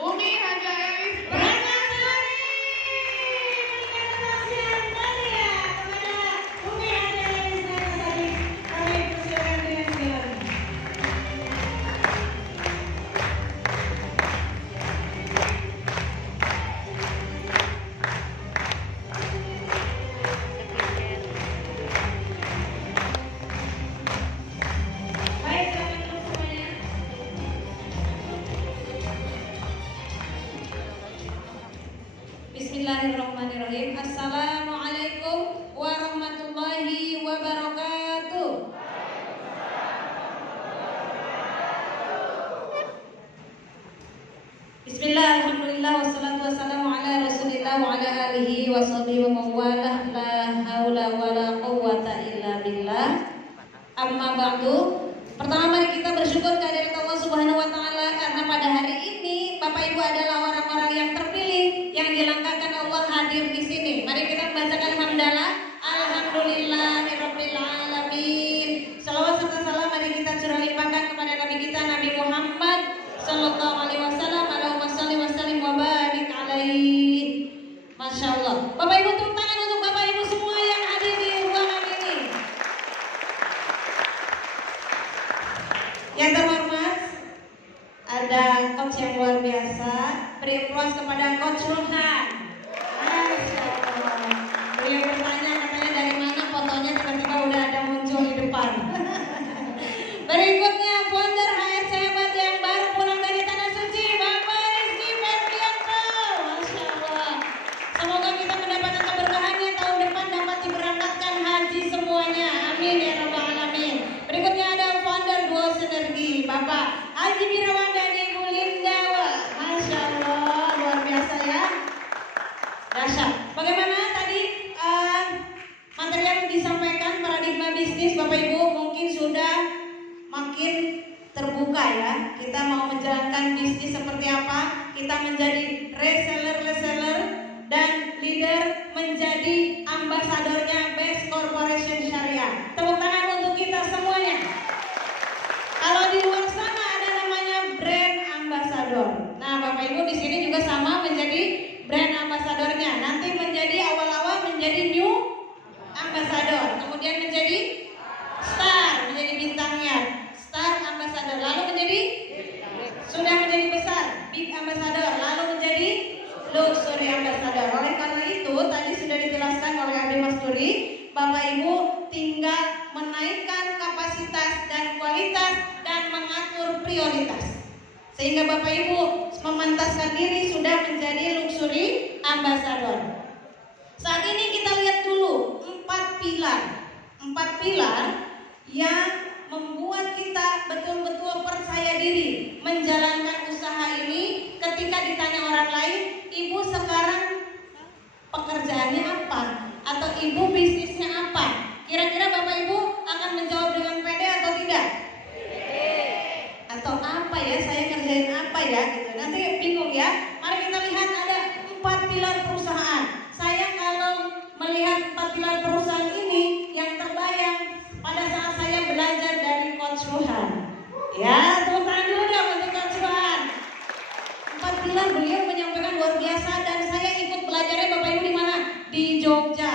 Umi Haja Elis Ranasari. Berikan saksian tadi ya kepada Umi Haja Elis Ranasari. Kami persilakan dengan segala. Baik, kami dulu semuanya. Bismillahirrahmanirrahim. Assalamualaikum warahmatullahi wabarakatuh. Bismillah, alhamdulillah, wassalatu wassalamu ala rasulillah wa ala alihi wa sahbihi wa mawalah. La hawla wa la quwwata illa billah. Amma ba'du. Pertama mari kita bersyukur kehadirat Allah Subhanahu wa taala karena pada hari ini Bapak Ibu adalah orang-orang yang terpilih yang dilangkahkan Allah hadir di sini. Mari kita membacakan hamdalah. Alhamdulillahirabbil alamin. Salawat serta salam mari kita curah limpahkan kepada Nabi kita Nabi Muhammad sallallahu alaihi wasallam. Allahumma shalli wa sallim wa barik alaihi. Masyaallah. Bapak Ibu, tepuk tangan untuk Bapak Ibu semua yang hadir di ruangan ini. Yang terhormat, ada coach yang luar biasa. Beri aplaus kepada Coach Rohan. Masya Allah. Beliau bertanya katanya dari mana fotonya, tiba-tiba udah ada muncul di depan. Berikutnya founder HRC hebat yang baru pulang dari Tanah Suci, Bapak Rizky Ferdianto. Masya Allah. Semoga kita mendapatkan keberkahannya tahun depan dapat diberangkatkan haji semuanya. Amin ya rabbal alamin. Berikutnya ada founder Duo Sinergi, Bapak Haji Birawan dan Ibu Linda. Masya Allah, luar biasa ya. Dahsyat. Bagaimana tadi materi yang disampaikan paradigma bisnis, Bapak Ibu mungkin sudah makin terbuka ya. Kita mau menjalankan bisnis seperti apa? Kita menjadi reseller dan leader menjadi ambasadornya Best Corporation Syariah. Tepuk tangan untuk kita semuanya. Kalau di luar sana ada namanya brand ambassador. Nah, Bapak Ibu di sini juga sama menjadi brand ambassadornya. Nanti menjadi awal-awal menjadi new ambassador, kemudian menjadi star, menjadi bintangnya, star ambassador, lalu menjadi sudah menjadi besar, big ambassador, lalu menjadi luxury ambassador. Oleh karena itu tadi sudah dijelaskan oleh Abi Masturi, Bapak Ibu tinggal menaikkan kapasitas dan kualitas dan mengatur prioritas. Sehingga Bapak Ibu memantaskan diri sudah menjadi luxury ambassador. Saat ini kita lihat dulu empat pilar yang membuat kita betul-betul percaya diri menjalankan usaha ini. Ketika ditanya orang lain, ibu sekarang pekerjaannya apa? Atau ibu bisnisnya apa? Kira-kira Bapak Ibu akan menjawab dengan pede atau tidak? Atau apa ya, saya kerjain apa ya gitu. Nanti bingung ya. Mari kita lihat ada 4 pilar perusahaan. Saya kalau melihat 4 pilar perusahaan ini yang terbayang pada saat saya belajar dari Coach Rohan. Ya, tepuk tangan dulu dong untuk Coach Rohan. 4 pilar beliau menyampaikan luar biasa dan saya ikut belajarnya Bapak Ibu di mana? Di Jogja.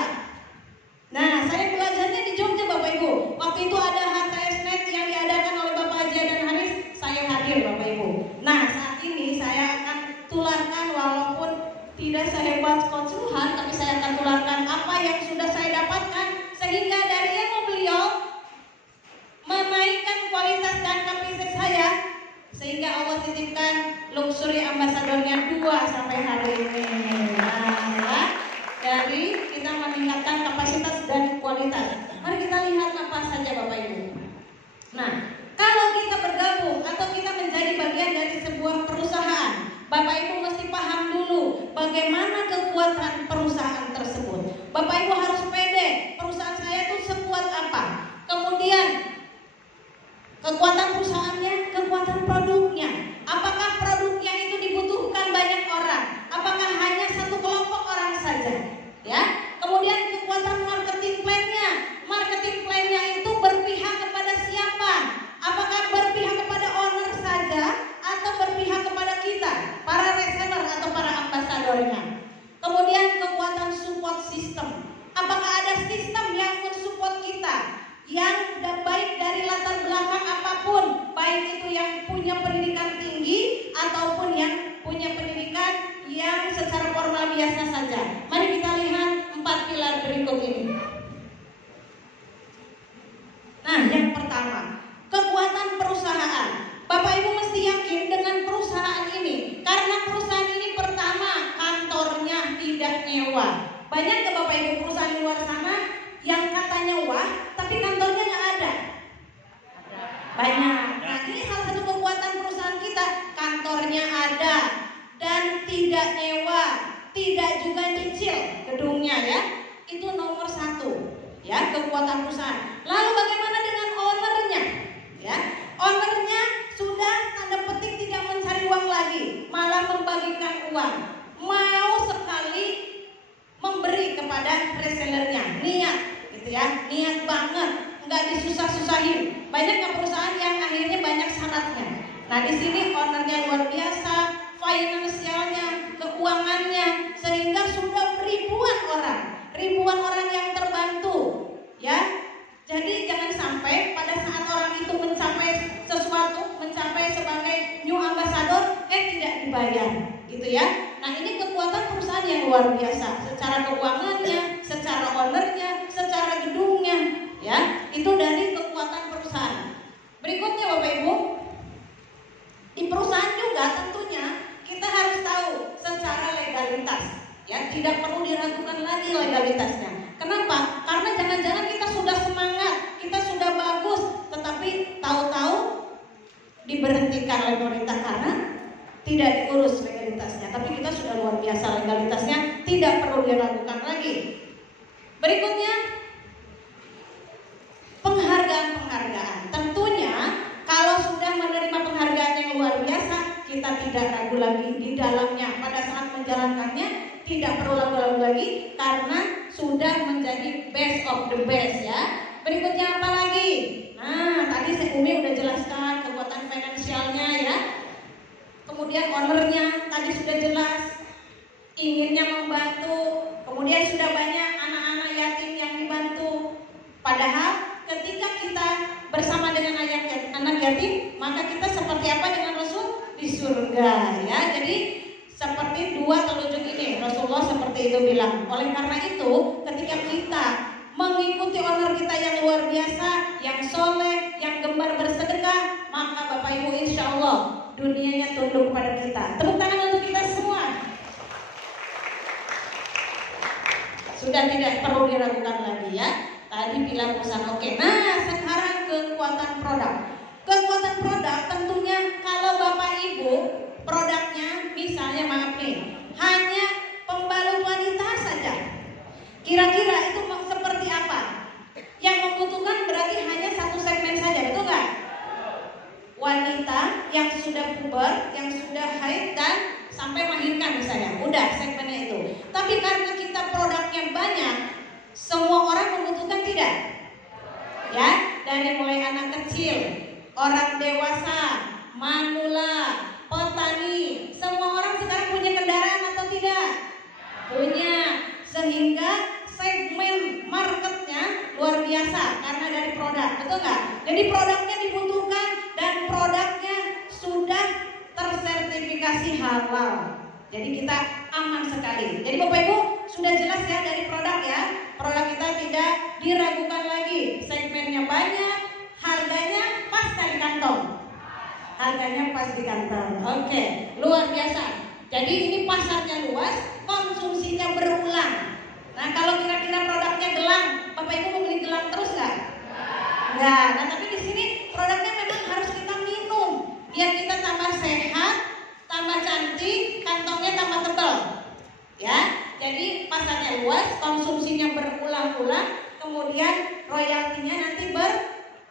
Nah, saya belajarnya di Jogja Bapak Ibu. Waktu itu ada HTSnet yang diadakan oleh Bapak Haji dan Haris, saya hadir Bapak Ibu. Nah, saat ini saya akan tularkan walaupun tidak sehebat Coach Rohan, tapi saya akan tularkan apa yang sudah saya dapatkan sehingga dari ilmu beliau menaikkan kualitas dan kapasitas saya sehingga Allah titipkan luxury ambassadornya 2 sampai hari ini. Nah, dari kita meningkatkan kapasitas dan kualitas. Mari kita lihat apa saja Bapak Ibu. Nah, kalau kita bergabung atau kita menjadi bagian dari sebuah perusahaan, Bapak Ibu mesti paham dulu bagaimana kekuatan perusahaan tersebut. Bapak Ibu harus pede, perusahaan saya itu sekuat apa. Kemudian kekuatan perusahaannya, kekuatan produknya. Apakah produknya itu dibutuhkan banyak orang? Apakah hanya satu kelompok orang saja? Ya. Kemudian kekuatan marketing plan-nya. Marketing plan-nya itu berpihak kepada siapa? Apakah berpihak kepada owner saja atau berpihak kepada kita, para punya pendidikan tinggi ataupun yang punya pendidikan yang secara formal biasa saja. Mari kita lihat 4 pilar berikut ini. Nah, yang pertama, kekuatan perusahaan. Bapak Ibu mesti yakin dengan perusahaan ini, karena perusahaan ini pertama kantornya tidak nyewa. Banyak ke Bapak Ibu perusahaan di luar sana yang katanya wah, tapi kantornya nggak ada. Banyak. Nah, ini salah satu kekuatan perusahaan kita, kantornya ada dan tidak nyewa, tidak juga nyicil gedungnya ya. Itu nomor 1 ya, kekuatan perusahaan. Lalu bagaimana dengan ownernya? Ya, ownernya sudah tanda petik tidak mencari uang lagi, malah membagikan uang. Mau sekali memberi kepada resellernya, niat gitu ya, niat banget, nggak disusah-susahin. Banyak ke perusahaan yang akhirnya banyak syaratnya. Nah, di sini ownernya luar biasa, finansialnya, keuangannya, sehingga sudah ribuan orang yang terbantu ya. Jadi jangan sampai pada saat orang itu mencapai sesuatu, mencapai sebagai new ambassador, tidak dibayar gitu ya. Nah, ini kekuatan perusahaan yang luar biasa, secara keuangannya, secara ownernya, secara gedungnya ya. Itu dari kekuatan perusahaan. Berikutnya Bapak Ibu, di perusahaan juga tentunya kita harus tahu secara legalitas ya, tidak perlu diragukan lagi legalitasnya. Kenapa? Karena jangan-jangan kita sudah semangat, kita sudah bagus, tetapi tahu-tahu diberhentikan oleh pemerintah karena tidak diurus legalitasnya. Tapi kita sudah luar biasa legalitasnya, tidak perlu diragukan lagi. Berikutnya, penghargaan. Tentunya kalau sudah menerima penghargaan yang luar biasa, kita tidak ragu lagi di dalamnya. Pada saat menjalankannya tidak perlu ragu lagi karena sudah menjadi best of the best ya. Berikutnya apa lagi? Nah, tadi Umi udah jelaskan kekuatan finansialnya ya. Kemudian ownernya tadi sudah jelas, inginnya membantu. Kemudian sudah banyak anak-anak yatim yang dibantu. Padahal ketika kita bersama dengan anak yatim, maka kita seperti apa dengan Rasul? Di surga ya. Jadi seperti 2 telunjuk ini, Rasulullah seperti itu bilang. Oleh karena itu, ketika kita mengikuti owner kita yang luar biasa, yang soleh, yang gemar bersedekah, maka Bapak Ibu insya Allah dunianya tunduk kepada kita. Tepuk tangan untuk kita semua. Sudah tidak perlu diragukan lagi ya. Tadi bilang perusahaan oke. Nah, sekarang kekuatan produk. Kekuatan produk tentunya kalau Bapak Ibu produknya misalnya maaf nih, hanya pembalut wanita saja. Kira-kira itu seperti apa? Yang membutuhkan berarti hanya satu segmen saja, betul nggak? Wanita yang sudah puber, yang sudah haid dan sampai melahirkan misalnya, udah segmennya itu. Tapi karena kita produknya banyak, semua orang membutuhkan tidak? Ya, dari mulai anak kecil, orang dewasa, manula, petani, semua orang sekarang punya kendaraan atau tidak? Punya, sehingga segmen marketnya luar biasa karena dari produk, betul nggak? Jadi produknya dibutuhkan dan produknya sudah tersertifikasi halal. Jadi kita aman sekali. Jadi Bapak Ibu sudah jelas ya dari produk ya. Produk kita tidak diragukan lagi. Segmennya banyak, harganya pas di kantong. Harganya pas di kantong. Oke, luar biasa. Jadi ini pasarnya luas, konsumsinya berulang. Nah, kalau kira-kira produknya gelang, Bapak Ibu mau beli gelang terus nggak? Nggak. Nah, tapi di sini produknya memang harus kita minum biar kita tambah sehat, tambah cantik, kantongnya tambah tebal. Ya, jadi pasarnya luas, konsumsinya berulang-ulang, kemudian royaltinya nanti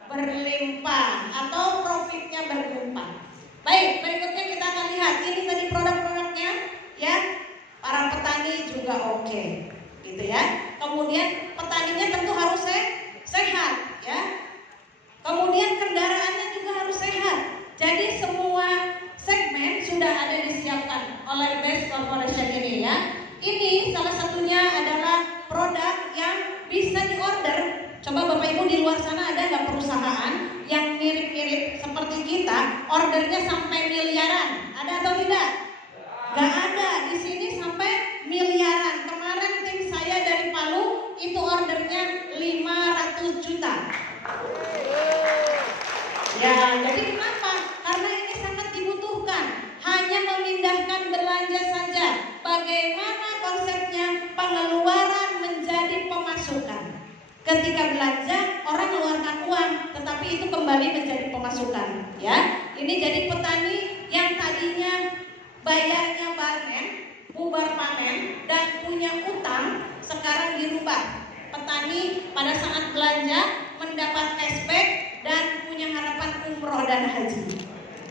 berlimpah atau profitnya berlimpah. Baik, berikutnya kita akan lihat ini tadi produk-produknya, ya. Para petani juga oke, gitu ya. Kemudian petaninya tentu harus sehat, ya. Kemudian kendaraannya juga harus sehat. Jadi semua segmen sudah ada disiapkan oleh Best Corporation ini ya. Ini salah satunya adalah produk yang bisa diorder. Coba Bapak Ibu di luar sana ada nggak perusahaan yang mirip-mirip seperti kita, ordernya sampai miliaran. Ada atau tidak? Gak ada. Di sini sampai miliaran. Kemarin tim saya dari Palu itu ordernya 500 juta. Ya, jadi kenapa? Karena ini sangat dibutuhkan. Hanya memindahkan belanja saja. Bagaimana konsepnya? Pengeluaran menjadi pemasukan. Ketika belanja, orang mengeluarkan uang, tetapi itu kembali menjadi pemasukan. Ya, ini jadi petani yang tadinya bayarnya panen, bubar panen, dan punya utang, sekarang dirubah. Petani pada saat belanja mendapat cashback dan punya harapan umroh dan haji.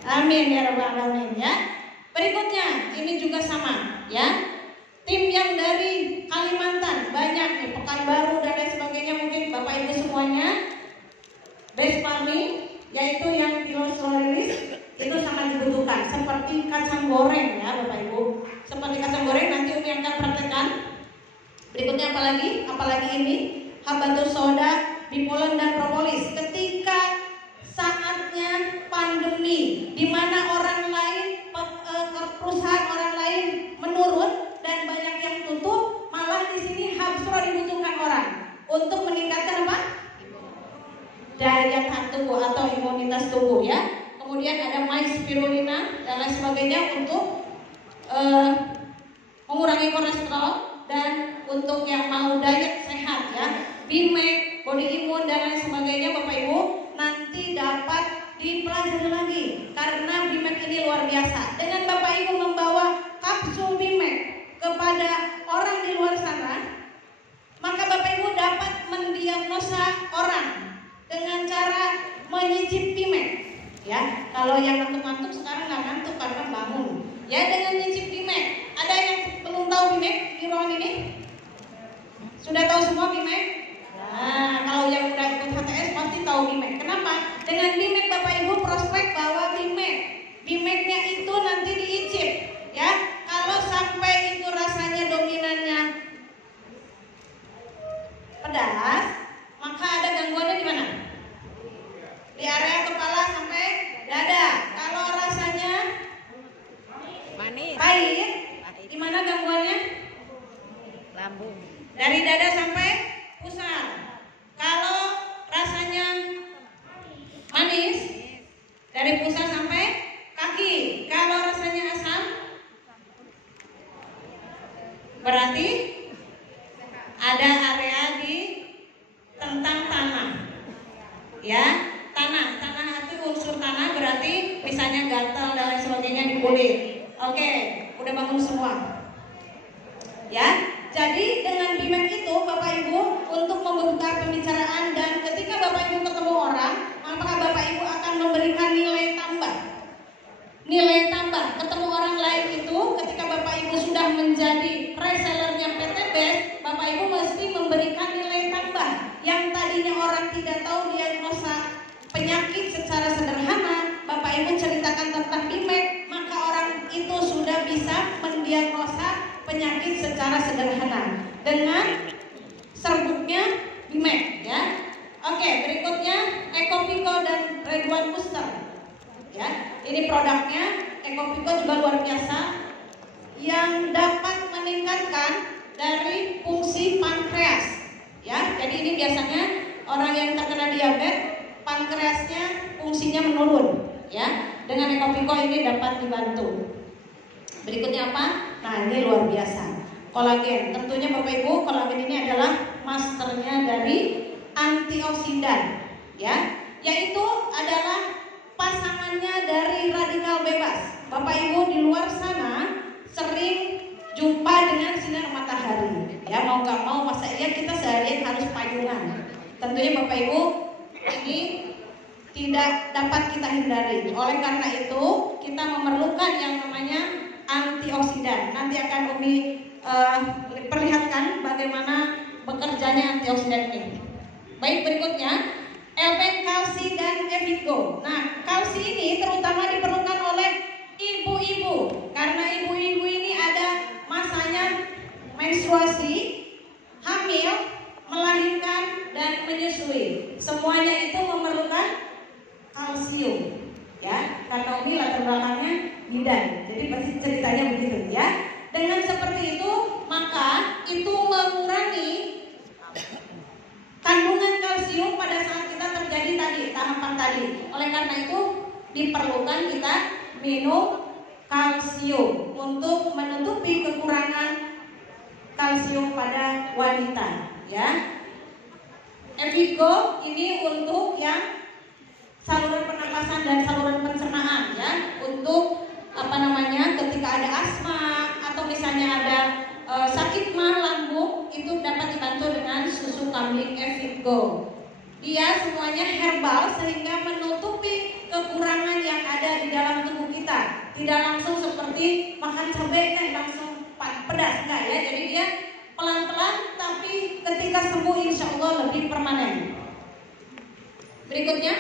Amin ya rabbal alamin ya. Berikutnya ini juga sama ya. Tim yang dari Kalimantan banyak nih, Pekanbaru dan lain sebagainya, mungkin Bapak Ibu semuanya. Base farming yaitu yang kilosolilis itu sangat dibutuhkan, seperti kacang goreng ya Bapak Ibu. Seperti kacang goreng nanti Umi akan praktekkan. Berikutnya apalagi ini habatus soda, bipolen dan propolis. Ketika saatnya pandemi, di mana orang lain, perusahaan orang lain menurun dan banyak yang tutup, malah di sini Habsro dibutuhkan orang untuk meningkatkan apa? Daya tahan tubuh atau imunitas tubuh ya. Kemudian ada mais spirulina dan lain sebagainya untuk mengurangi kolesterol dan untuk yang mau diet sehat ya. Bimek, body imun dan lain sebagainya Bapak Ibu nanti dapat dipelajari lagi karena Bimek ini luar biasa. Dengan Bapak Ibu membawa kapsul Bimek kepada orang di luar sana, maka Bapak Ibu dapat mendiagnosa orang dengan cara menyicip Bimek. Ya, kalau yang ngantuk-ngantuk sekarang nggak ngantuk karena bangun. Ya, dengan nyicip Bimek. Ada yang belum tahu Bimek di ruangan ini? Sudah tahu semua Bimek? Nah, kalau yang udah ikut HTS pasti tahu Bimek. Kenapa? Dengan Bimek Bapak Ibu prospek bawa Bimek. Bimeknya itu nanti diicip, ya. Kalau sampai itu rasanya dominannya pedas, maka ada gangguannya di mana? Di area kepala sampai dada. Kalau rasanya manis, pahit, di mana gangguannya? lambung. Dari dada sampai pusat. Kalau rasanya manis, dari pusat sampai kaki. Kalau rasanya asam, berarti ada area di tentang tanah. Ya, tanah itu unsur tanah, berarti misalnya gatal dan lain sebagainya di kulit. Oke, udah bangun semua. Ya, jadi dengan Bimek itu Bapak Ibu untuk membuka pembicaraan, dan ketika Bapak Ibu ketemu orang, maka Bapak Ibu akan memberikan nilai tambah. Nilai tambah, ketemu orang lain itu ketika Bapak Ibu sudah menjadi resellernya PT Best, Bapak Ibu mesti memberikan nilai tambah. Yang tadinya orang tidak tahu diagnosa penyakit secara sederhana, Bapak Ibu ceritakan tentang Bimek, maka orang itu sudah bisa mendiagnosa penyakit secara sederhana dengan serbuknya Bimek ya. Oke, berikutnya Ekopico dan Redwan Booster. Ya, ini produknya Ekopico juga luar biasa yang dapat meningkatkan dari fungsi pankreas. Ya, jadi ini biasanya orang yang terkena diabetes, pankreasnya fungsinya menurun. Ya, dengan Ekopico ini dapat dibantu. Berikutnya apa? Nah, ini luar biasa. Kolagen. Tentunya Bapak Ibu, kolagen ini adalah masternya dari antioksidan. Ya, yaitu adalah pasangannya dari radikal bebas. Bapak Ibu di luar sana sering jumpa dengan sinar matahari. Ya, mau nggak mau masa iya kita seharian harus payungan. Tentunya Bapak Ibu ini tidak dapat kita hindari. Oleh karena itu kita memerlukan yang namanya antioksidan. Nanti akan Umi perlihatkan bagaimana bekerjanya antioksidan ini. Baik, berikutnya Elven Kalsi dan Evigo. Nah, kalsi ini terutama diperlukan oleh ibu-ibu karena ibu-ibu ini ada masanya menstruasi, hamil, melahirkan dan menyusui. Semuanya itu memerlukan bidan. Jadi pasti ceritanya begitu ya. Dengan seperti itu, maka itu mengurangi kandungan kalsium pada saat kita terjadi tadi tahapan tadi. Oleh karena itu diperlukan kita minum kalsium untuk menutupi kekurangan kalsium pada wanita ya. Evigo ini untuk yang saluran pernapasan dan saluran pencernaan ya, untuk ketika ada asma atau misalnya ada sakit mah lambung, itu dapat dibantu dengan susu kambing Evigo. Dia semuanya herbal sehingga menutupi kekurangan yang ada di dalam tubuh kita. Tidak langsung seperti makan cabai langsung pedas enggak ya. Jadi dia pelan-pelan, tapi ketika sembuh insya Allah lebih permanen. Berikutnya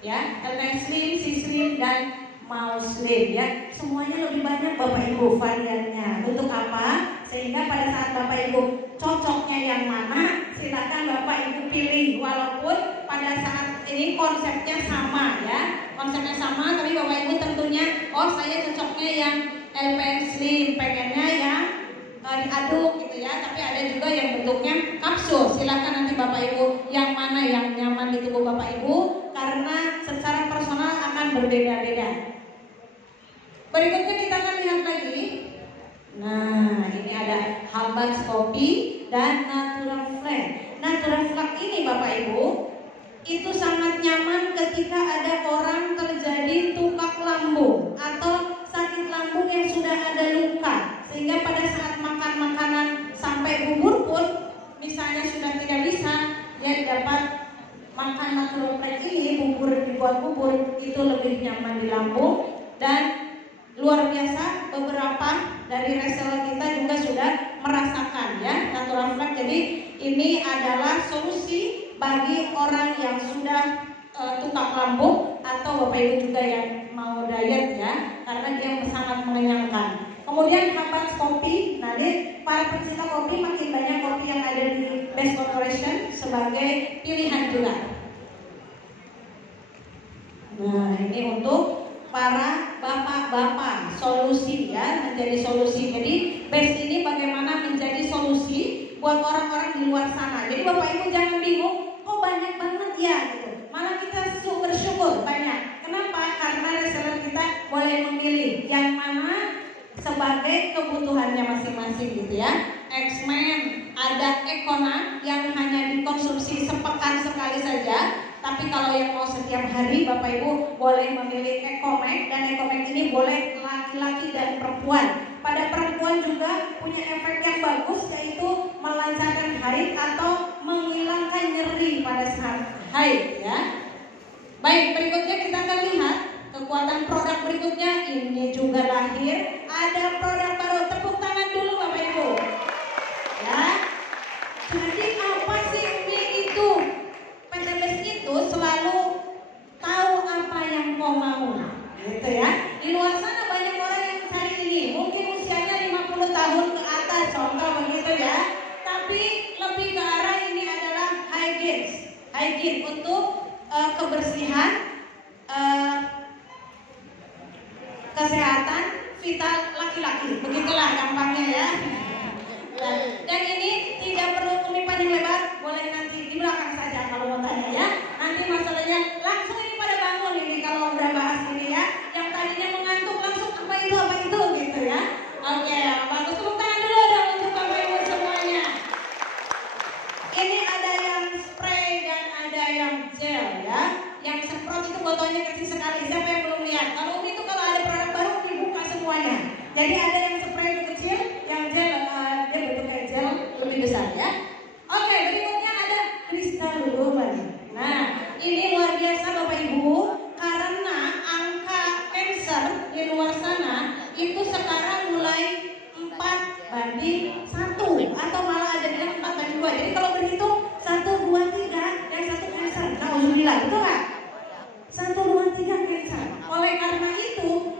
ya, L-Slim, C-Slim dan Mouse-Slim ya. Semuanya lebih banyak Bapak Ibu variannya. Untuk apa? Sehingga pada saat Bapak Ibu cocoknya yang mana, silakan Bapak Ibu pilih. Walaupun pada saat ini konsepnya sama ya, konsepnya sama, tapi Bapak Ibu tentunya, oh saya cocoknya yang L-Slim, pengennya yang diaduk gitu ya. Tapi ada juga yang bentuknya kapsul. Silakan nanti Bapak Ibu yang mana yang nyaman di tubuh Bapak Ibu, karena secara personal akan berbeda-beda. Berikutnya kita akan lihat lagi. Nah, ini ada Habats Kopi dan Natural Flag. Natural Flag ini Bapak Ibu itu sangat nyaman ketika ada orang terjadi tukak lambung atau sakit lambung yang sudah ada luka, sehingga pada saat makan makanan sampai bubur pun misalnya sudah tidak bisa, ya dapat makan Natural Flag ini, bubur dibuat bubur itu lebih nyaman di lambung. Dan luar biasa, beberapa dari reseller kita juga sudah merasakan ya Natural Flag. Jadi ini adalah solusi bagi orang yang sudah tukak lambung atau Bapak Ibu juga yang mau diet ya, karena dia sangat mengenyangkan. Kemudian Habats Kopi. Nah, ini para pencinta kopi, makin banyak kopi yang ada di Best Corporation sebagai pilihan juga. Nah, ini untuk para bapak-bapak, solusi ya, menjadi solusi. Jadi Best ini bagaimana menjadi solusi buat orang-orang di luar sana. Jadi Bapak Ibu jangan bingung, kok banyak banget ya gitu. Malah kita bersyukur banyak. Kenapa? Karena reseller kita boleh memilih yang mana sebagai kebutuhannya masing-masing gitu ya. X-Men, ada Econa yang hanya dikonsumsi sepekan sekali saja. Tapi kalau yang mau setiap hari, Bapak Ibu boleh memilih Ecomax, dan Ecomax ini boleh laki-laki dan perempuan. Pada perempuan juga punya efek yang bagus, yaitu melancarkan haid atau menghilangkan nyeri pada saat haid ya. Baik, berikutnya kita akan lihat kekuatan produk berikutnya. Ini juga lahir, ada produk baru. Tepuk tangan dulu Bapak Ibu ya. Jadi apa sih Umi itu? PT Best itu selalu tahu apa yang kau mau gitu ya. Di luar sana banyak orang yang cari ini, mungkin usianya 50 tahun ke atas, contoh begitu ya. Tapi lebih ke arah ini adalah hygiene untuk kebersihan, kesehatan vital laki-laki, begitulah gampangnya ya. Dan ini tidak perlu Umi panjang lebar, boleh nanti di belakang saja kalau mau tanya ya. Nanti masalahnya langsung ini pada bangun ini kalau udah bahas ini ya. Yang tadinya mengantuk langsung apa itu gitu ya. Oke, bagus, tepuk tangan dulu dong untuk Bapak Ibu semuanya. Ini ada yang spray dan ada yang gel ya. Yang semprot itu botolnya kecil sekali. Siapa yang belum lihat? Kalau Umi itu kalau ada produk baru dibuka semuanya. Jadi ada yang spray itu kecil, yang gel dia bentuknya gel lebih besar ya. Oke, berikutnya ada kristal lumen. Nah, ini luar biasa Bapak Ibu, karena angka cancer di luar sana itu sekarang mulai 4:1 atau malah ada yang 4:2. Jadi kalau berhitung 1, 2, 3 dan 1 cancer. Alhamdulillah, betul nggak? 1, 2, 3 cancer. Oleh karena itu,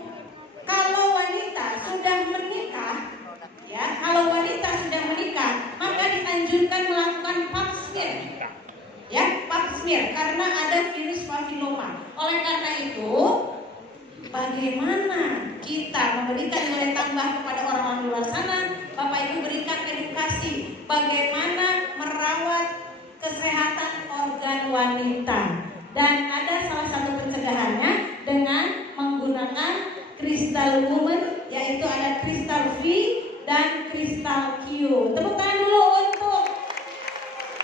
kalau wanita sudah menikah, ya, maka dianjurkan melakukan pap smear, ya, pap smear karena ada virus papilloma. Oleh karena itu, bagaimana kita memberikan nilai tambah kepada orang-orang di luar sana? Bapak Ibu berikan edukasi bagaimana merawat kesehatan organ wanita. Dan ada salah satu pencegahannya dengan menggunakan Crystal Woman, yaitu ada Crystal V dan Crystal Q. Tepuk tangan dulu untuk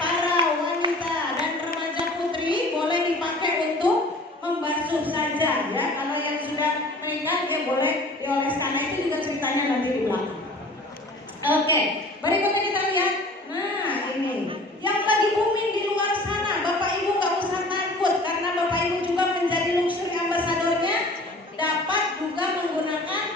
para wanita dan remaja putri. Boleh dipakai untuk membasuh saja ya. Kalau yang sudah menikah dia boleh dioleskan. Itu juga ceritanya nanti di belakang. Oke, berikutnya kita lihat. Nah ini yang lagi booming di luar sana. Bapak Ibu gak usah takut, karena Bapak Ibu juga menjadi luxury ambassadornya. Dapat juga menggunakan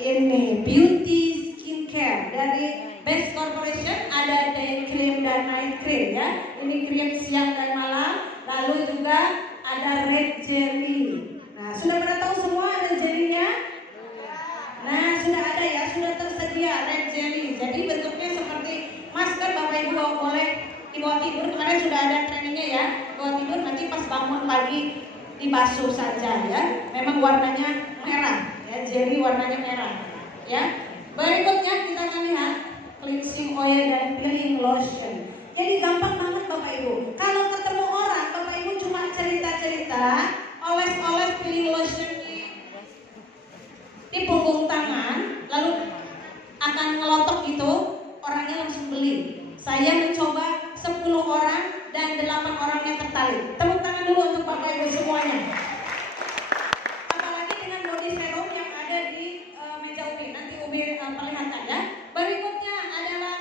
ini beauty skincare dari Best Corporation. Ada day cream dan night cream ya. Ini krim siang dan malam. Lalu juga ada red jelly. Nah, sudah pada tahu semua ada jellynya? Nah, sudah ada ya, sudah tersedia red jelly. Jadi bentuknya seperti masker. Bapak Ibu boleh dibawa tidur. Kemarin sudah ada trainingnya ya. Bawa tidur, nanti pas bangun pagi dibasuh saja ya. Memang warnanya merah ya, jelly warnanya merah ya. Berikutnya kita akan lihat cleansing oil dan peeling lotion. Jadi gampang banget Bapak Ibu. Kalau ketemu orang, Bapak Ibu cuma cerita-cerita, oles-oles peeling lotion di punggung tangan, lalu akan ngelotok gitu, orangnya langsung beli. Saya mencoba 10 orang dan 8 orangnya tertarik. Tepuk tangan dulu untuk Bapak Ibu semuanya. Apalagi dengan body serum yang ada di meja Ubi. Nanti Ubi perlihatkan ya. Berikutnya adalah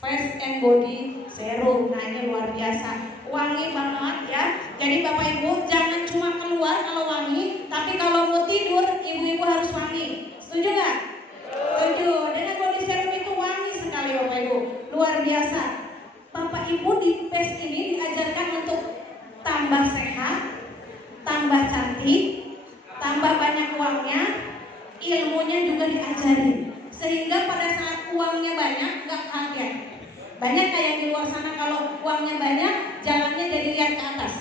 Face and Body Serum. Nah ini luar biasa, wangi banget ya. Jadi Bapak Ibu jangan cuma keluar kalau wangi, tapi kalau mau tidur ibu-ibu harus wangi. Setuju nggak? Setuju. Dengan body serum itu wangi sekali Bapak Ibu, luar biasa. Bapak Ibu di PES ini diajarkan untuk tambah sehat, tambah cantik, tambah banyak uangnya, ilmunya juga diajari. Sehingga pada saat uangnya banyak nggak kaget. Banyak kayak di luar sana kalau uangnya banyak jalannya jadi lihat ke atas.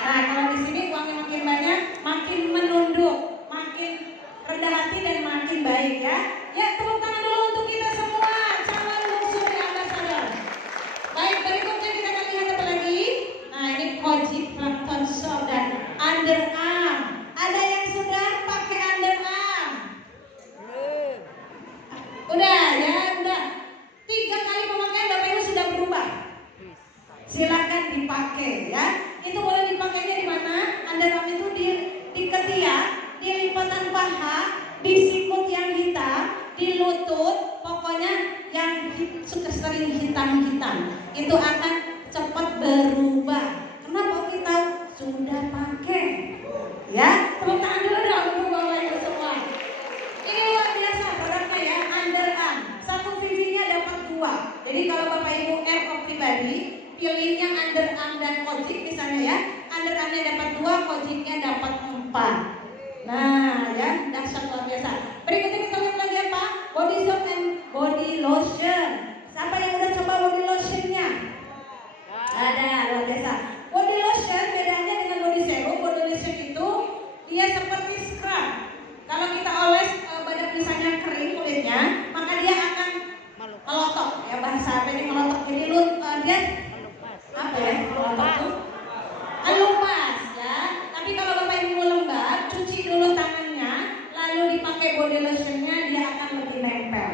Nah kalau di sini uangnya makin banyak makin menunduk, makin rendah hati dan makin baik ya. Ya tepuk tangan dulu untuk kita semua calon luxury ambassador. Baik, berikutnya kita akan lihat apa lagi. Nah ini Kojic Plankton Soap dan underarm. Ada yang sudah pakai underarm? Udah ya, udah. 3 kali pemakaian Bapak Ibu sudah berubah. Silakan dipakai ya. Itu boleh dipakainya di mana? Underarm itu di ketiak, di lipatan paha, di sikut yang hitam, di lutut, pokoknya yang suka sering hitam-hitam. Itu akan cepat berubah. Kenapa kita sudah pakai? Ya, tepuk tangan dulu dong untuk Bapak Ibu semua. Ini luar biasa produknya ya, underarm. Satu VV-nya dapat 2. Jadi kalau Bapak Ibu airport pribadi, pilihnya underarm dan Kojic misalnya ya. Underarmnya dapat 2, Kojicnya dapat 4. Nah ya, dahsyat luar biasa. Berikutnya kita lihat lagi apa? Body soap and body lotion. Siapa yang udah coba body lotionnya? Ada, luar biasa. Body lotion bedanya dengan body serum. Body lotion itu dia seperti scrub. Kalau kita oles badan misalnya kering kulitnya, maka dia akan melotok ya, bahasa apa ini melotok. Jadi dia apa ya? Melotok tuh lepas ya. Tapi kalau Bapak Ibu lembab, cuci dulu tangannya, lalu dipakai body lotionnya, dia akan lebih nempel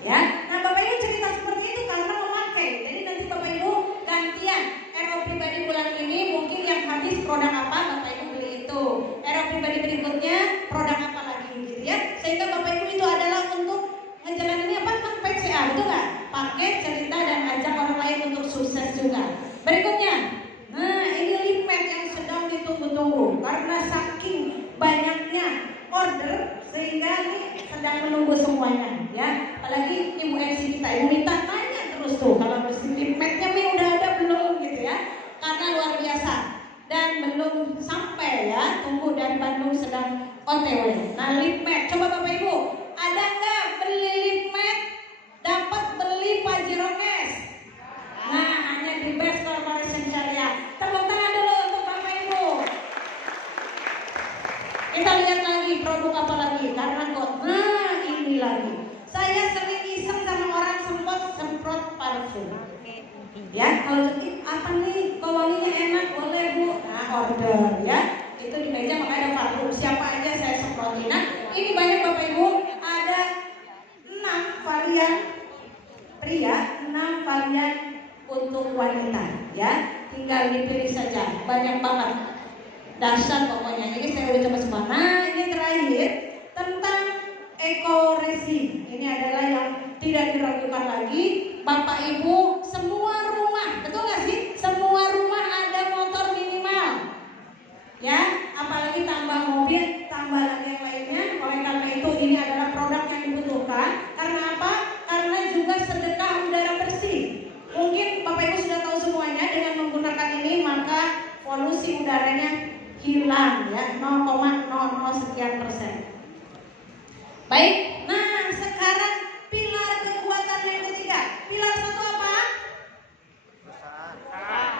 ya. Nah Bapak Ibu cerita seperti itu karena memakai. Jadi nanti Bapak Ibu gantian. RO pribadi bulan ini mungkin yang habis produk apa Bapak Ibu beli itu. RO pribadi berikutnya produk apa lagi gitu ya. Sehingga Bapak Ibu itu adalah untuk ngejalaninnya apa? PCA, betul nggak? Pakai, cerita dan ajak orang lain untuk sukses juga. Berikutnya, nah ini lip matte yang sedang ditunggu-tunggu karena saking banyaknya order sehingga ini sedang menunggu semuanya ya. Apalagi Ibu MC kita, Ibu Nita tanya terus tuh kalau lip matte-nya udah ada belum gitu ya. Karena luar biasa dan belum sampai ya, tunggu dari Bandung sedang OTW. Nah lip matte, coba Bapak Ibu ada nggak beli lip matte dapat beli Pajirokes? Nah hanya di Best Corporation Syariah. Tepuk tangan dulu untuk Bapak Ibu. Kita lihat lagi produk apa lagi, karena kok, nah ini lagi. Saya sering iseng sama orang semprot parfum. Ya, kalau apa nih, wanginya enak, boleh Bu. Nah, order ya. Itu di meja makanya ada parfum. Siapa aja saya semprotin. Nah, ini banyak Bapak Ibu, ada 6 varian pria, 6 varian untuk wanita. Ya, tinggal dipilih saja. Banyak banget. Dahsyat pokoknya. Ini saya udah coba semua. Nah, ini terakhir tentang eco resin. Ini adalah yang tidak diragukan lagi. Bapak Ibu, semua rumah, betul nggak sih? Semua rumah ada motor minimal. Ya, apalagi tambah mobil, tambah lagi yang lainnya. Oleh karena itu ini adalah produk yang dibutuhkan. Karena apa? Karena juga sedekah udara bersih. Mungkin Bapak Ibu sudah tahu semuanya, dengan menggunakan ini maka polusi udaranya hilang ya, 0,00 sekian persen. Baik, nah sekarang pilar kekuatan yang ketiga. Pilar satu apa?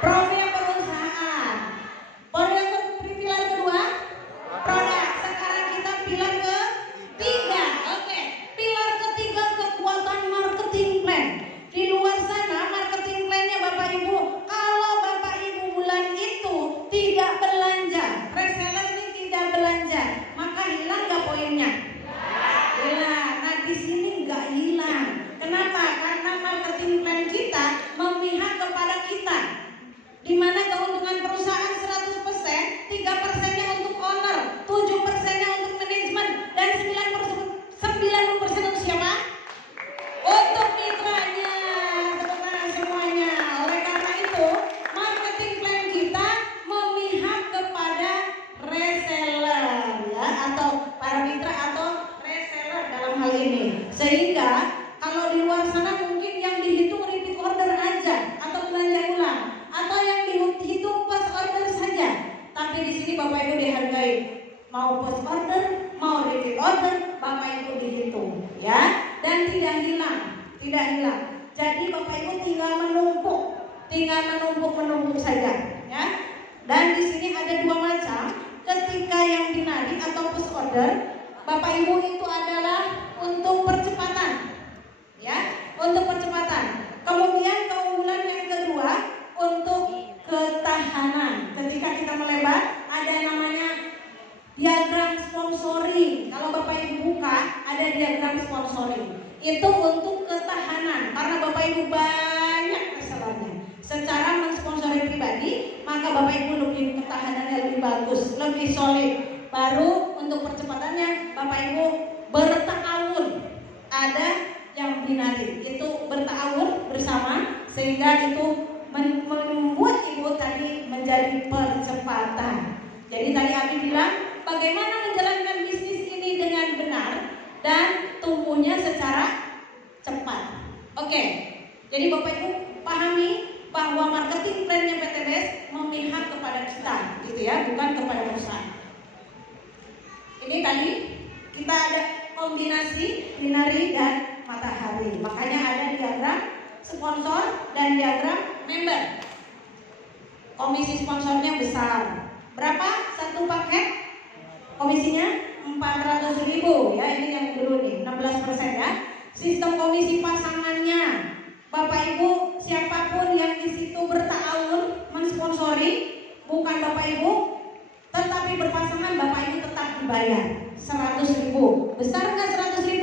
Profil perusahaan. Pilar kedua produk. Sekarang kita pilar ketiga. Oke, pilar ketiga kekuatan marketing plan. Di luar sana marketing plannya Bapak Ibu, kalau Bapak Ibu bulan itu tidak belanja, reseller ini tidak belanja, maka hilang nggak poinnya? Hilang. Nah di sini nggak hilang. Kenapa? Karena marketing plan kita memihak kepada kita, di mana keuntungan perusahaan 100%, 3%-nya untuk owner, 7%-nya untuk manajemen, dan 90% untuk siapa? Untuk mitranya. Tepuk tangan semuanya. Oleh karena itu, marketing plan kita memihak kepada reseller ya, atau para mitra atau reseller dalam hal ini. Sehingga kalau di luar sana mungkin yang dihitung repeat order aja atau belanja ulang, atau yang dihitung post order saja. Tapi di sini Bapak Ibu dihargai, mau post order, mau repeat order, Bapak Ibu dihitung ya, dan tidak hilang. Jadi Bapak Ibu tinggal menumpuk saja ya. Dan di sini ada 2 macam. Ketika yang dinarik atau post order, Bapak Ibu itu adalah untuk percepatan ya, untuk percepatan. Kemudian keunggulan yang kedua untuk ketahanan. Ketika kita melebar, ada namanya diagram sponsoring. Kalau Bapak Ibu buka, ada diagram sponsoring. Itu untuk ketahanan, karena Bapak Ibu banyak resellernya. Secara mensponsori pribadi, maka Bapak Ibu lebih ketahanannya lebih bagus, lebih solid. Baru untuk percepatannya, Bapak Ibu bertahun. Ada yang binaris, itu bertahun bersama, sehingga itu membuat Ibu tadi menjadi percepatan. Jadi tadi Abi bilang bagaimana menjalankan bisnis ini dengan benar dan tumbuhnya secara cepat. Oke, jadi Bapak Ibu pahami bahwa marketing plan-nya PTBS memihak kepada kita, gitu ya, bukan kepada perusahaan. Ini tadi kita ada kombinasi binari dan matahari. Makanya ada diagram sponsor dan diagram member. Komisi sponsornya besar. Berapa satu paket? Komisinya 400.000 ya, ini yang dulu nih 16% ya. Sistem komisi pasangannya, Bapak Ibu siapapun yang di situ bertahun mensponsori, bukan Bapak Ibu, tetapi berpasangan, Bapak Ibu tetap dibayar 100.000. Besar nggak 100.000?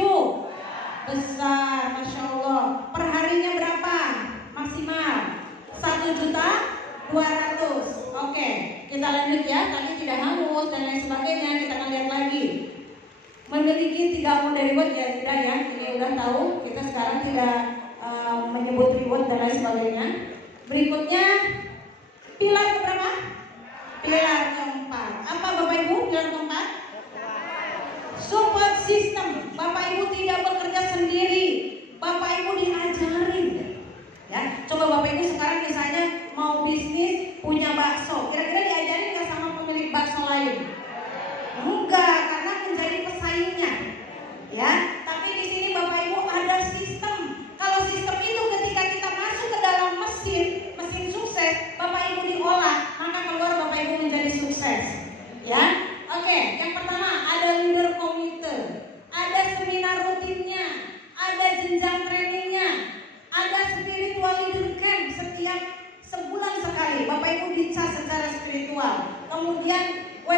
Besar, Masya Allah. Perharinya berapa? Maksimal 1.200.000. Oke, kita lanjut ya. Tadi tidak hangus dan lain sebagainya. Kita akan lihat lagi. Memiliki 3 model reward ya, tidak ya. Ini udah tahu. Kita sekarang tidak menyebut reward dan lain sebagainya. Berikutnya pilar berapa? Pilar keempat. Apa Bapak Ibu pilar keempat? Support system. Bapak Ibu tidak bekerja sendiri. Bapak Ibu diajarin. Ya, coba Bapak Ibu sekarang misalnya mau bisnis punya bakso, kira-kira diajarin nggak sama pemilik bakso lain? Enggak, karena menjadi pesaingnya. Ya, tapi di sini Bapak Ibu ada sistem. Kalau sistem itu ketika kita masuk ke dalam mesin sukses, Bapak Ibu diolah, maka keluar Bapak Ibu menjadi sukses. Ya, oke. Yang pertama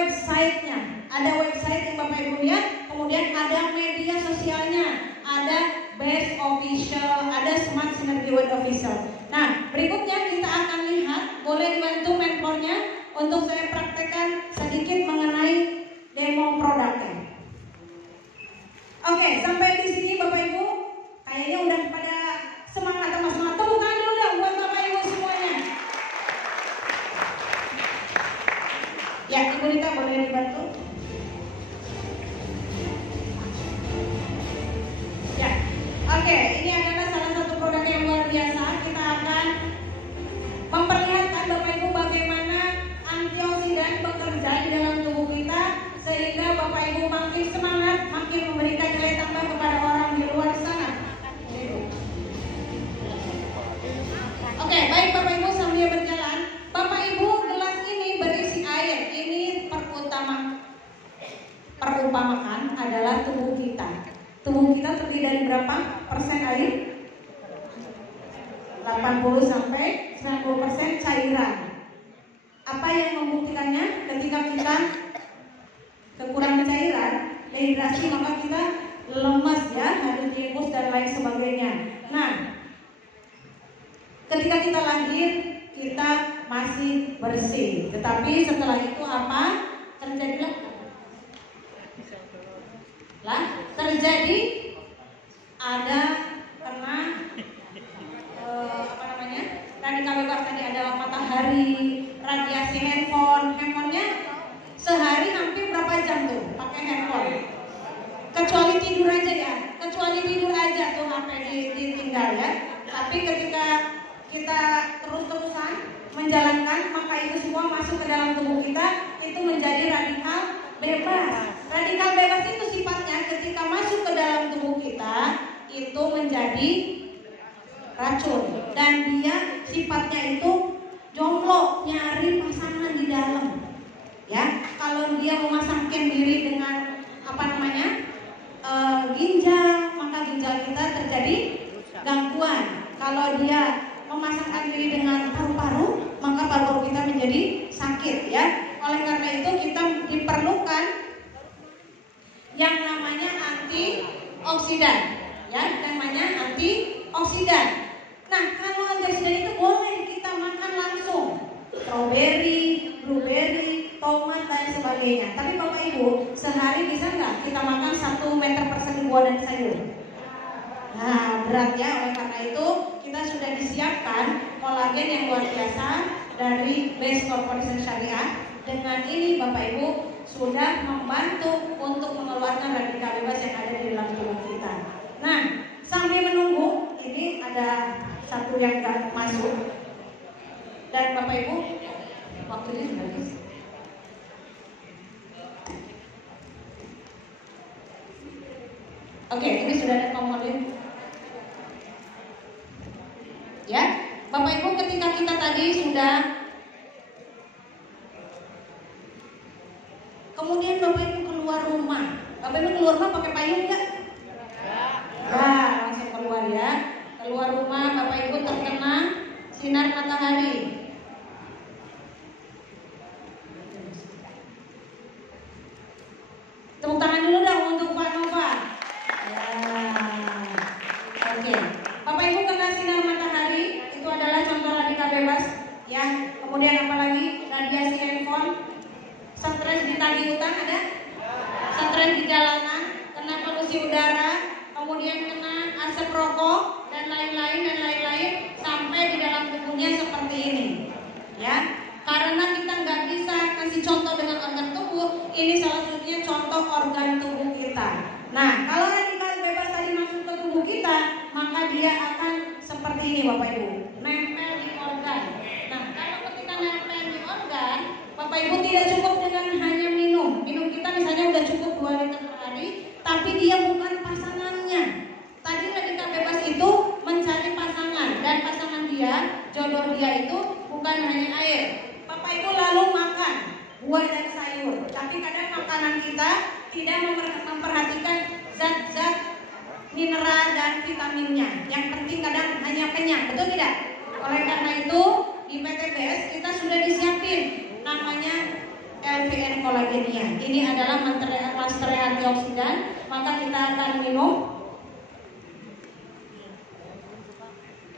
websitenya. Ada website yang Bapak Ibu lihat, kemudian ada media sosialnya, ada Best Official, ada Smart Synergy World Official. Nah, berikutnya kita akan lihat, boleh dibantu mentornya untuk saya praktekkan sedikit mengenai demo produknya. Oke, sampai di sini Bapak Ibu, kayaknya udah pada semangat atau semangat. Tepuk tangan dulu dong buat Bapak Ibu semuanya. Ya, Ibu Rita boleh dibantu. Ya, oke, ini adalah salah satu produk yang luar biasa. Kita akan memperlihatkan Bapak Ibu bagaimana antioksidan bekerja di dalam tubuh kita sehingga Bapak Ibu makin semangat, makin memberikan nilai tambah kepada orang di luar sana. Oke, baik Bapak Ibu sambil berjalan, Bapak Ibu gelas ini berisi air. Ini perumpamakan adalah tubuh kita. Tubuh kita terdiri dari berapa persen air? 80 sampai 90% cairan. Apa yang membuktikannya? Ketika kita kekurangan cairan, dehidrasi, maka kita lemas ya, harus diinfus dan lain sebagainya. Nah, ketika kita lahir, kita masih bersih. Tetapi setelah itu apa? Terjadi ada karena radikal bebas tadi, ada matahari, radiasi handphonenya sehari hampir berapa jam tuh pakai handphone? Kecuali tidur aja ya, tuh HP ditinggal ya. Tapi ketika kita terus-terusan menjalankan, maka itu semua masuk ke dalam tubuh kita, itu menjadi radikal bebas. Radikal bebas itu sifatnya ketika masuk ke dalam tubuh kita itu menjadi racun, dan dia sifatnya itu jomblo, nyari pasangan di dalam. Ya, kalau dia memasangkan diri dengan ginjal, maka ginjal kita terjadi gangguan. Kalau dia memasangkan diri dengan paru-paru, maka paru-paru kita menjadi sakit ya. Oleh karena itu kita diperlukan yang namanya antioksidan ya, namanya antioksidan. Nah, kalau antioksidan itu boleh kita makan langsung, strawberry, blueberry, tomat dan sebagainya. Tapi Bapak Ibu, sehari bisa nggak kita makan 1 meter persegi buah dan sayur? Nah, berat ya. Oleh karena itu kita sudah disiapkan kolagen yang luar biasa dari Base Corporation Syariah. Dengan ini Bapak Ibu sudah membantu untuk mengeluarkan radikal bebas yang ada di dalam tubuh kita. Nah, sambil menunggu, ini ada satu yang gak masuk. Dan Bapak Ibu, waktunya sudah habis. Oke, ini sudah ada komodin. Ya, Bapak Ibu, ketika kita tadi sudah, kemudian Bapak Ibu keluar rumah. Bapak Ibu keluar rumah pakai payung nggak? Nah, langsung keluar ya. Keluar rumah, Bapak Ibu terkena sinar matahari. Tepuk tangan dulu dong untuk Pak Nova. Ya. Oke. Bapak Ibu kena sinar matahari, itu adalah contoh radikal bebas. Ya. Kemudian apa lagi? Radiasi handphone. Stres di tagi hutan ada? Stres di jalanan, kena polusi udara, kemudian kena asap rokok dan lain-lain sampai di dalam tubuhnya seperti ini. Ya, karena kita nggak bisa kasih contoh dengan organ tubuh, ini salah satunya contoh organ tubuh kita. Nah, kalau radikal bebas tadi masuk ke tubuh kita, maka dia akan seperti ini Bapak Ibu, nempel di organ. Nah, kalau ketika nempel di organ, Bapak Ibu tidak cukup dengan hanya minum kita misalnya udah cukup 2 liter per hari, tapi dia bukan pasangannya. Tadi radikal bebas itu mencari pasangan, dan pasangan dia, jodoh dia itu bukan hanya air. Bapak Ibu lalu makan buah dan sayur, tapi kadang makanan kita tidak memperhatikan zat-zat mineral dan vitaminnya. Yang penting kadang hanya kenyang, betul tidak? Oleh karena itu di PTBS kita sudah disiapin namanya LVN kolagenia. Ini adalah master antioksidan. Maka kita akan minum.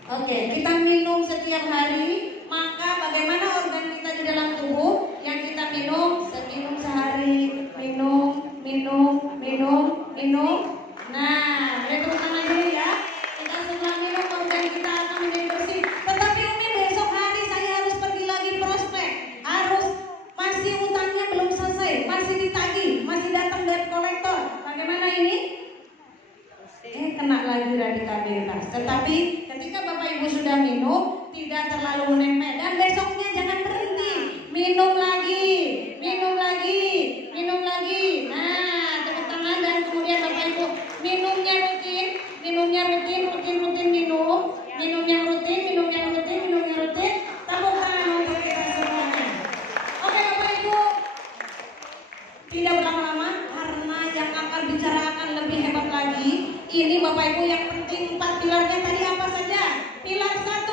Oke, kita minum setiap hari. Maka bagaimana organ kita di dalam tubuh yang kita minum? Sehari, minum. Nah, boleh tepuk tangan dulu ya. Kita setelah minum organ kita akan menjadi bersih. Tetapi Umi besok hari saya harus pergi lagi prospek. Masih utangnya belum selesai, masih ditagih, masih datang debt collector. Bagaimana ini? Kena lagi radikalitas. Tetapi ketika Bapak Ibu sudah minum, tidak terlalu menempel dan besoknya jangan berhenti. Minum lagi. Nah, tepuk tangan dan kemudian Bapak Ibu minumnya rutin minum. Minumnya rutin. Tepuk tangan untuk kita semuanya. Oke Bapak Ibu, tidak berlama-lama karena yang akan bicara akan lebih hebat lagi. Ini Bapak Ibu yang penting 4 pilarnya tadi apa saja? Pilar 1